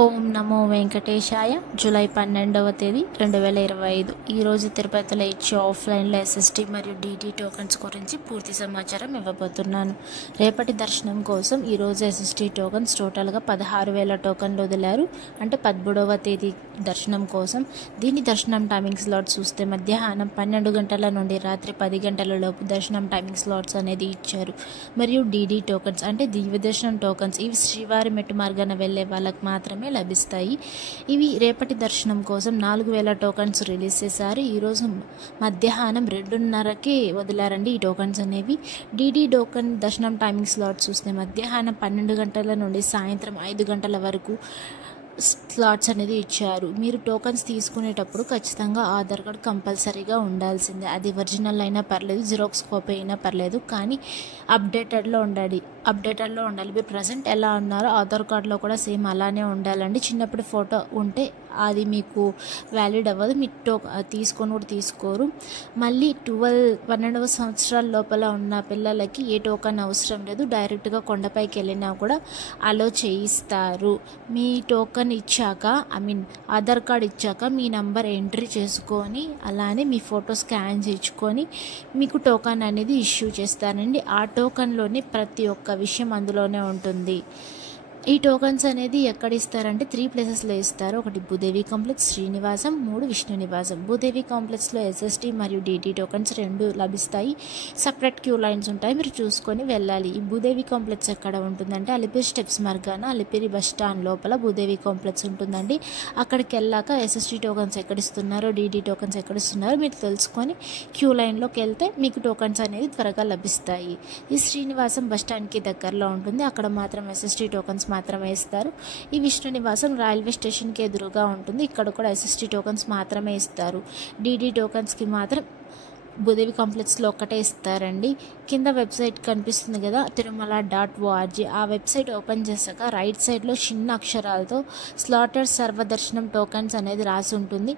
ఓం నమో వెంకటేశాయ. July 12వ తేదీ 2025. ఈరోజు తిరుపతిలో ఇచ్చే ఆఫ్లైన్లో ఎస్ఎస్టీ మరియు డీటీ టోకన్స్ గురించి పూర్తి సమాచారం ఇవ్వబోతున్నాను. రేపటి దర్శనం కోసం ఈరోజు ఎస్ఎస్టీ టోకన్స్ టోటల్గా 16,000 టోకన్లు వదిలారు. అంటే 13వ తేదీ దర్శనం కోసం. దీని దర్శనం టైమింగ్ స్లాట్స్ చూస్తే మధ్యాహ్నం 12 గంటల నుండి రాత్రి 10 గంటల లోపు దర్శనం టైమింగ్ స్లాట్స్ అనేది ఇచ్చారు. మరియు డీడీ టోకన్స్ అంటే దివ్య దర్శనం టోకన్స్ ఇవి శ్రీవారి మెట్టు మార్గాన వెళ్లే వాళ్ళకి మాత్రమే లభిస్తాయి. ఇవి రేపటి దర్శనం కోసం 4,000 టోకన్స్ రిలీజ్ చేశారు. ఈరోజు మధ్యాహ్నం 2:30కి వదిలారండి ఈ టోకన్స్ అనేవి. డీడీ టోకన్ దర్శనం టైమింగ్ స్లాట్స్ చూస్తే మధ్యాహ్నం 12 గంటల నుండి సాయంత్రం 5 గంటల వరకు స్లాట్స్ అనేది ఇచ్చారు. మీరు టోకన్స్ తీసుకునేటప్పుడు ఖచ్చితంగా ఆధార్ కార్డ్ కంపల్సరీగా ఉండాల్సిందే. అది ఒరిజినల్ అయినా పర్లేదు, జిరాక్స్ కాపీ అయినా పర్లేదు, కానీ అప్డేటెడ్లో ఉండాలి. మీరు ప్రజెంట్ ఎలా ఉన్నారో ఆధార్ కార్డులో కూడా సేమ్ అలానే ఉండాలండి. చిన్నప్పుడు ఫోటో ఉంటే అది మీకు వ్యాలిడ్ అవ్వదు, మీరు తీసుకొని కూడా తీసుకోరు. మళ్ళీ 12 సంవత్సరాల లోపల ఉన్న పిల్లలకి ఏ టోకన్ అవసరం లేదు, డైరెక్ట్గా కొండపైకి వెళ్ళినా కూడా అలో చేయిస్తారు. మీ టోకన్ ఇచ్చాక ఆధార్ కార్డ్ ఇచ్చాక మీ నంబర్ ఎంట్రీ చేసుకొని అలానే మీ ఫోటో స్కాన్ చేయించుకొని మీకు టోకన్ అనేది ఇష్యూ చేస్తారండి. ఆ టోకన్లోనే ప్రతి ఒక్క విషయం అందులోనే ఉంటుంది. ఈ టోకన్స్ అనేది ఎక్కడ ఇస్తారంటే 3 ప్లేసెస్లో ఇస్తారు. ఒకటి భూదేవి కాంప్లెక్స్, శ్రీనివాసం, 3 విష్ణు నివాసం. భూదేవి కాంప్లెక్స్లో ఎస్ఎస్టీ మరియు డీటీ టోకన్స్ 2 లభిస్తాయి. సపరేట్ క్యూ లైన్స్ ఉంటాయి, మీరు చూసుకొని వెళ్ళాలి. ఈ భూదేవి కాంప్లెక్స్ ఎక్కడ ఉంటుందంటే అలిపిరి స్టెప్స్ మార్గాన అలిపిరి బస్ స్టాండ్ లోపల భూదేవి కాంప్లెక్స్ ఉంటుందండి. అక్కడికి వెళ్ళాక ఎస్ఎస్టీ టోకన్స్ ఎక్కడిస్తున్నారో డీటీ టోకన్స్ ఎక్కడిస్తున్నారో మీరు తెలుసుకొని క్యూ లైన్లోకి వెళ్తే మీకు టోకన్స్ అనేది త్వరగా లభిస్తాయి. ఈ శ్రీనివాసం బస్ స్టాండ్కి దగ్గరలో ఉంటుంది, అక్కడ మాత్రం ఎస్ఎస్టీ టోకన్స్ మాత్రమే ఇస్తారు. ఈ విష్ణు నివాసం రైల్వే స్టేషన్కి ఎదురుగా ఉంటుంది, ఇక్కడ కూడా ఎస్ఎస్టీ టోకన్స్ మాత్రమే ఇస్తారు. డీడీ టోకన్స్కి మాత్రం భూదేవి కాంప్లెక్స్లో ఒక్కటే ఇస్తారండి. కింద వెబ్సైట్ కనిపిస్తుంది కదా, తిరుమల.org. ఆ వెబ్సైట్ ఓపెన్ చేశాక రైట్ సైడ్లో చిన్న అక్షరాలతో స్లాటర్ సర్వదర్శనం టోకన్స్ అనేది రాసి ఉంటుంది.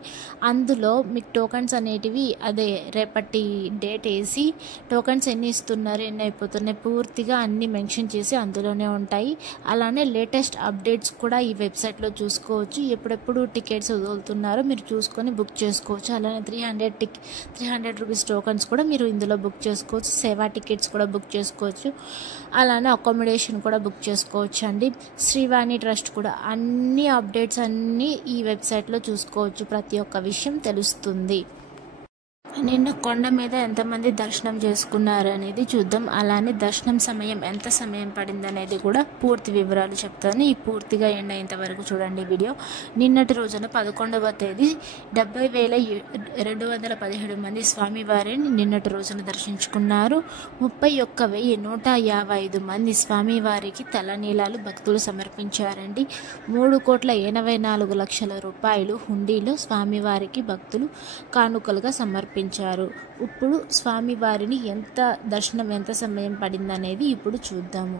అందులో మీకు టోకన్స్ అనేటివి అదే రేపటి డేట్ వేసి టోకన్స్ ఎన్ని ఇస్తున్నారు, ఎన్ని అయిపోతున్నాయి పూర్తిగా అన్నీ మెన్షన్ చేసి అందులోనే ఉంటాయి. అలానే లేటెస్ట్ అప్డేట్స్ కూడా ఈ వెబ్సైట్లో చూసుకోవచ్చు. ఎప్పుడెప్పుడు టికెట్స్ వదులుతున్నారో మీరు చూసుకొని బుక్ చేసుకోవచ్చు. అలానే 300 రూపీస్ టోకన్స్ కూడా మీరు ఇందులో బుక్ చేసుకోవచ్చు. సేవా టికెట్స్ కూడా బుక్ చేసుకోవచ్చు. అలానే అకామిడేషన్ కూడా బుక్ చేసుకోవచ్చు అండి. శ్రీవాణి ట్రస్ట్ కూడా అన్ని అప్డేట్స్ అన్నీ ఈ వెబ్సైట్లో చూసుకోవచ్చు. ప్రతి ఒక్క విషయం తెలుస్తుంది. నిన్న కొండ మీద ఎంతమంది దర్శనం చేసుకున్నారు అనేది చూద్దాం. అలానే దర్శనం సమయం ఎంత సమయం పడింది అనేది కూడా పూర్తి వివరాలు చెప్తాను. ఈ పూర్తిగా ఎండ్ అయ్యేంత వరకు చూడండి వీడియో. నిన్నటి రోజున 11వ తేదీ 70,217 మంది స్వామివారిని నిన్నటి రోజున దర్శించుకున్నారు. 31,155 మంది స్వామివారికి తలనీలాలు భక్తులు సమర్పించారండి. 3,84,00,000 రూపాయలు హుండీలో స్వామివారికి భక్తులు కానుకలుగా సమర్పించారు. ఇప్పుడు స్వామివారిని దర్శనం ఎంత సమయం పడిందనేది ఇప్పుడు చూద్దాము.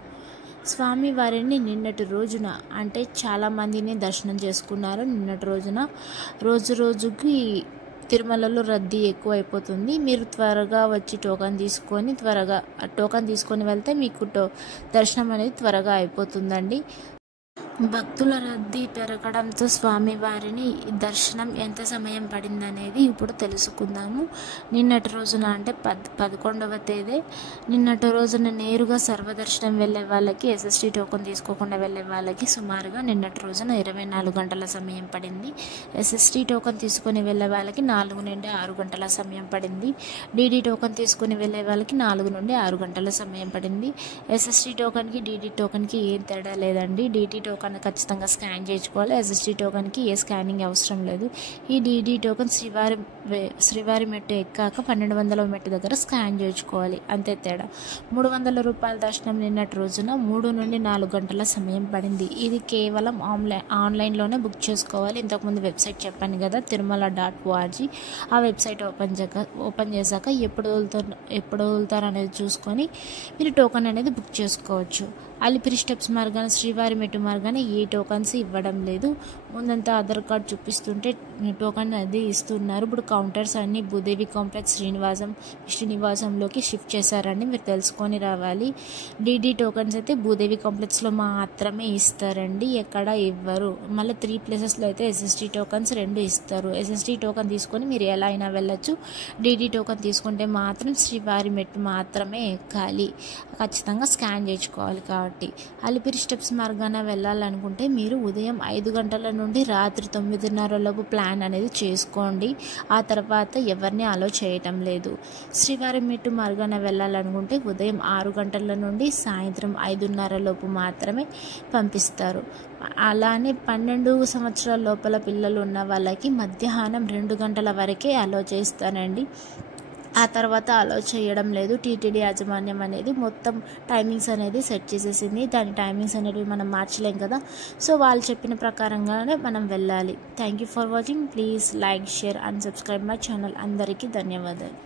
స్వామివారిని నిన్నటి రోజున అంటే చాలామందిని దర్శనం చేసుకున్నారు. నిన్నటి రోజున రోజుకి తిరుమలలో రద్దీ ఎక్కువ అయిపోతుంది. మీరు త్వరగా వచ్చి టోకన్ తీసుకొని వెళ్తే మీకు దర్శనం అనేది త్వరగా అయిపోతుందండి. భక్తుల రద్దీ పెరగడంతో స్వామివారిని దర్శనం ఎంత సమయం పడిందనేది ఇప్పుడు తెలుసుకుందాము. నిన్నటి రోజున అంటే 11వ తేదీ నిన్నటి రోజున నేరుగా సర్వదర్శనం వెళ్ళే వాళ్ళకి, ఎస్ఎస్టీ టోకన్ తీసుకోకుండా వెళ్ళే వాళ్ళకి సుమారుగా నిన్నటి రోజున 24 గంటల సమయం పడింది. ఎస్ఎస్టీ టోకన్ తీసుకొని వెళ్ళే వాళ్ళకి 4 నుండి 6 గంటల సమయం పడింది. డీడీ టోకన్ తీసుకొని వెళ్ళే వాళ్ళకి 4 నుండి 6 గంటల సమయం పడింది. ఎస్ఎస్టీ టోకన్కి డీడీ టోకన్కి ఏం తేడా లేదండి. డీటీ టోకన్ ఖచ్చితంగా స్కాన్ చేయించుకోవాలి. ఎస్ఎస్టీ టోకన్కి ఏ స్కానింగ్ అవసరం లేదు. ఈ డీడీ టోకన్ శ్రీవారి మెట్టు ఎక్కాక 1200వ మెట్టు దగ్గర స్కాన్ చేయించుకోవాలి, అంతే తేడా. 300 రూపాయల దర్శనం నిన్నటి రోజున 3 నుండి 4 గంటల సమయం పడింది. ఇది కేవలం ఆన్లైన్లోనే బుక్ చేసుకోవాలి. ఇంతకుముందు వెబ్సైట్ చెప్పాను కదా, తిరుమల.org. ఆ వెబ్సైట్ ఓపెన్ చేశాక ఎప్పుడు వదులుతారు అనేది చూసుకొని మీరు టోకన్ అనేది బుక్ చేసుకోవచ్చు. అలిపిరి స్టెప్స్ మార్గాన శ్రీవారి మెట్టు మార్గాన ఏ టోకన్స్ ఇవ్వడం లేదు. ముందంతా ఆధార్ కార్డ్ చూపిస్తుంటే టోకన్ అది ఇస్తున్నారు. ఇప్పుడు కౌంటర్స్ అన్నీ భూదేవి కాంప్లెక్స్, శ్రీనివాసంలోకి షిఫ్ట్ చేశారండి. మీరు తెలుసుకొని రావాలి. డీడీ టోకన్స్ అయితే భూదేవి కాంప్లెక్స్లో మాత్రమే ఇస్తారండి, ఎక్కడ ఇవ్వరు. మళ్ళీ 3 ప్లేసెస్లో అయితే ఎస్ఎస్టీ టోకన్స్ 2 ఇస్తారు. ఎస్ఎస్టీ టోకన్ తీసుకొని మీరు ఎలా అయినా వెళ్ళచ్చు. డీడీ టోకన్ తీసుకుంటే మాత్రం శ్రీవారి మెట్టు మాత్రమే ఎక్కాలి, ఖచ్చితంగా స్కాన్ చేయించుకోవాలి. కాబట్టి అలిపిరి స్టెప్స్ మార్గాన వెళ్ళాలనుకుంటే మీరు ఉదయం 5 గంటల నుండి రాత్రి 9:30 లోపు ప్లాన్ అనేది చేసుకోండి. ఆ తర్వాత ఎవరిని అలో చేయటం లేదు. శ్రీవారి మెట్టు మార్గాన వెళ్ళాలనుకుంటే ఉదయం 6 గంటల నుండి సాయంత్రం 5:30 లోపు మాత్రమే పంపిస్తారు. అలానే 12 సంవత్సరాల లోపల పిల్లలు ఉన్న వాళ్ళకి మధ్యాహ్నం 2 గంటల వరకే అలో చేస్తానండి. ఆ తర్వాత అలో చేయడం లేదు. టీటీడీ యాజమాన్యం అనేది మొత్తం టైమింగ్స్ అనేది సెట్ చేసేసింది. దాని టైమింగ్స్ అనేవి మనం మార్చలేం కదా. సో వాళ్ళు చెప్పిన ప్రకారంగానే మనం వెళ్ళాలి. Thank you for watching. Please like, share and subscribe my channel. అందరికీ ధన్యవాదాలు.